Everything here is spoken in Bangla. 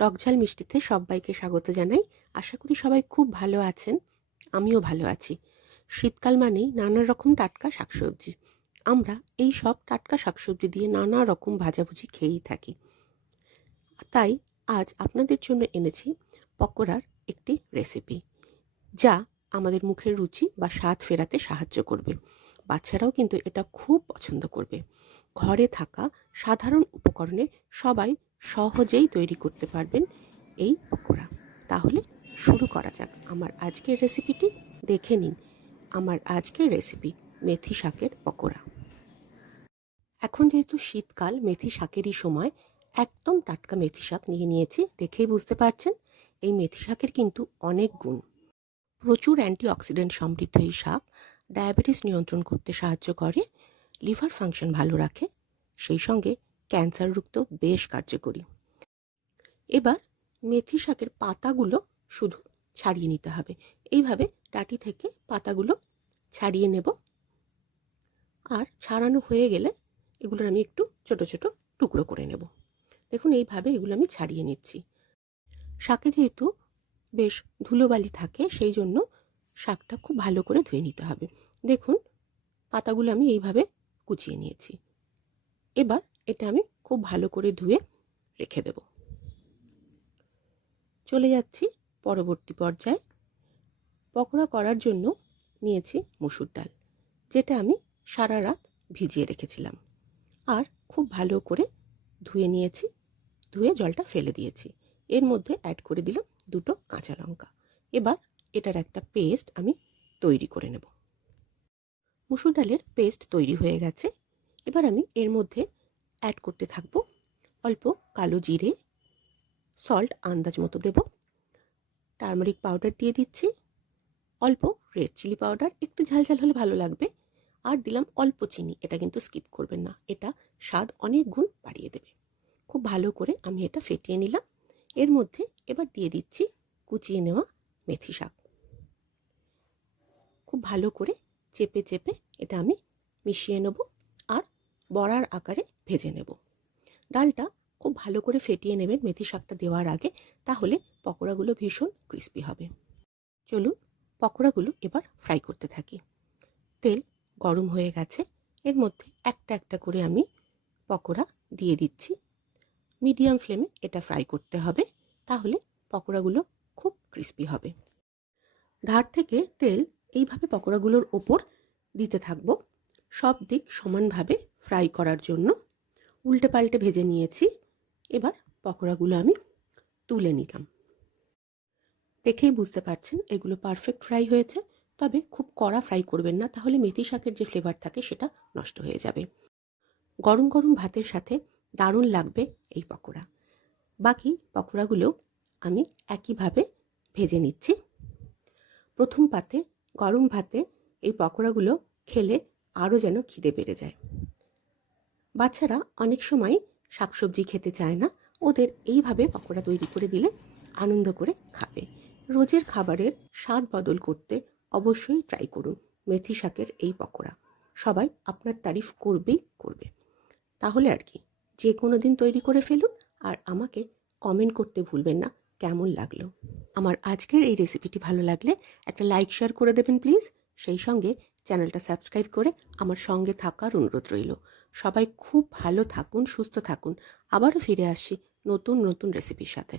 টক ঝাল মিষ্টিতে সবাইকে স্বাগত জানাই। আশা করি সবাই খুব ভালো আছেন। আমিও ভালো আছি। শীতকাল মানেই নানা রকম টাটকা শাকসবজি। আমরা এই সব টাটকা শাকসবজি দিয়ে নানা রকম ভাজাভুজি খেয়েই থাকি। তাই আজ আপনাদের জন্য এনেছি পকোড়ার একটি রেসিপি, যা আমাদের মুখের রুচি বা স্বাদ ফেরাতে সাহায্য করবে। বাচ্চারাও কিন্তু এটা খুব পছন্দ করবে। ঘরে থাকা সাধারণ উপকরণে সবাই সহজেই তৈরি করতে পারবেন এই পকোড়া। তাহলে শুরু করা যাক। আমার আজকের রেসিপিটি দেখে নিন। আমার আজকের রেসিপি মেথি শাকের পকোড়া। এখন যেহেতু শীতকাল, মেথি শাকেরই সময়। একদম টাটকা মেথি শাক নিয়ে নিয়েছি। দেখেই বুঝতে পারছেন এই মেথি শাকের কিন্তু অনেক গুণ। প্রচুর অ্যান্টিঅক্সিডেন্ট সমৃদ্ধ এই শাক ডায়াবেটিস নিয়ন্ত্রণ করতে সাহায্য করে, লিভার ফাংশন ভালো রাখে, সেই সঙ্গে ক্যান্সার রুখতেও বেশ কার্যকরী। এবার মেথি শাকের পাতাগুলো শুধু ছাড়িয়ে নিতে হবে। এইভাবে ডাঁটি থেকে পাতাগুলো ছাড়িয়ে নেব। আর ছাড়ানো হয়ে গেলে এগুলোর আমি একটু ছোট ছোট টুকরো করে নেব। দেখুন, এইভাবে এগুলো আমি ছাড়িয়ে নিচ্ছি। শাকে যেহেতু বেশ ধুলোবালি থাকে, সেই জন্য শাকটা খুব ভালো করে ধুয়ে নিতে হবে। দেখুন, পাতাগুলো আমি এইভাবে কুচিয়ে নিয়েছি। এবার এটা আমি খুব ভালো করে ধুয়ে রেখে দেব। চলে যাচ্ছি পরবর্তী পর্যায়ে। পকোড়া করার জন্য নিয়েছি মসুর ডাল, যেটা আমি সারা রাত ভিজিয়ে রেখেছিলাম। আর খুব ভালো করে ধুয়ে নিয়েছি। ধুয়ে জলটা ফেলে দিয়েছি। এর মধ্যে অ্যাড করে দিলাম 2টো কাঁচা লঙ্কা। এবার এটার একটা পেস্ট আমি তৈরি করে নেব। মসুর ডালের পেস্ট তৈরি হয়ে গেছে। এবার আমি এর মধ্যে অ্যাড করতে থাকব অল্প কালো জিরে, সল্ট আন্দাজ মতো দেব, টারমারিক পাউডার দিয়ে দিচ্ছি, অল্প রেড চিলি পাউডার, একটু ঝাল ঝাল হলে ভালো লাগবে, আর দিলাম অল্প চিনি। এটা কিন্তু স্কিপ করবেন না, এটা স্বাদ অনেক গুণ বাড়িয়ে দেবে। খুব ভালো করে আমি এটা ফেটিয়ে নিলাম। এর মধ্যে এবার দিয়ে দিচ্ছি কুচিয়ে নেওয়া মেথি শাক। খুব ভালো করে চেপে চেপে এটা আমি মিশিয়ে নেব আর বড়ার আকারে ভেজে নেব। ডালটা খুব ভালো করে ফেটিয়ে নেবেন মেথি শাকটা দেওয়ার আগে, তাহলে পকোড়াগুলো ভীষণ ক্রিস্পি হবে। চলুন পকোড়াগুলো এবার ফ্রাই করতে থাকি। তেল গরম হয়ে গেছে। এর মধ্যে একটা একটা করে আমি পকোড়া দিয়ে দিচ্ছি। মিডিয়াম ফ্লেমে এটা ফ্রাই করতে হবে, তাহলে পকোড়াগুলো খুব ক্রিস্পি হবে। ধার থেকে তেল এইভাবে পকোড়াগুলোর ওপর দিতে থাকবো, সব দিক সমানভাবে ফ্রাই করার জন্য। উল্টে পাল্টে ভেজে নিয়েছি। এবার পকোড়াগুলো আমি তুলে নিলাম। দেখেই বুঝতে পারছেন এগুলো পারফেক্ট ফ্রাই হয়েছে। তবে খুব কড়া ফ্রাই করবেন না, তাহলে মেথি শাকের যে ফ্লেভার থাকে সেটা নষ্ট হয়ে যাবে। গরম গরম ভাতের সাথে দারুণ লাগবে এই পকোড়া। বাকি পকোড়াগুলো আমি একইভাবে ভেজে নিচ্ছি। প্রথম পাতে গরম ভাতে এই পকোড়াগুলো খেলে আরও যেন খিদে বেড়ে যায়। বাচ্চারা অনেক সময় শাকসবজি খেতে চায় না, ওদের এইভাবে পকোড়া তৈরি করে দিলে আনন্দ করে খাবে। রোজের খাবারের স্বাদ বদল করতে অবশ্যই ট্রাই করুন মেথি শাকের এই পকোড়া। সবাই আপনার তারিফ করবেই করবে। তাহলে আর কি, যে কোনো দিন তৈরি করে ফেলুন আর আমাকে কমেন্ট করতে ভুলবেন না কেমন লাগলো। আমার আজকের এই রেসিপিটি ভালো লাগলে একটা লাইক শেয়ার করে দেবেন প্লিজ। সেই সঙ্গে চ্যানেলটা সাবস্ক্রাইব করে আমার সঙ্গে থাকার অনুরোধ রইল। সবাই খুব ভালো থাকুন, সুস্থ থাকুন। আবারও ফিরে আসছি নতুন নতুন রেসিপির সাথে।